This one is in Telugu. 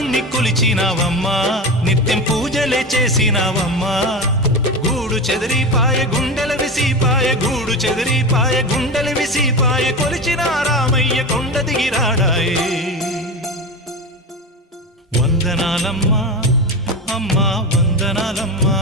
రాముణ్ణి కొలిచినావమ్మా నిత్యం పూజలే చేసినావమ్మా గూడు చెదిరిపాయ గుండెల విసిపాయ గూడు చెదిరిపాయ గుండెల విసిపాయ కొలిచిన రామయ్య కొండ దిగిరాడాయే వందనాలమ్మా అమ్మా వందనాలమ్మా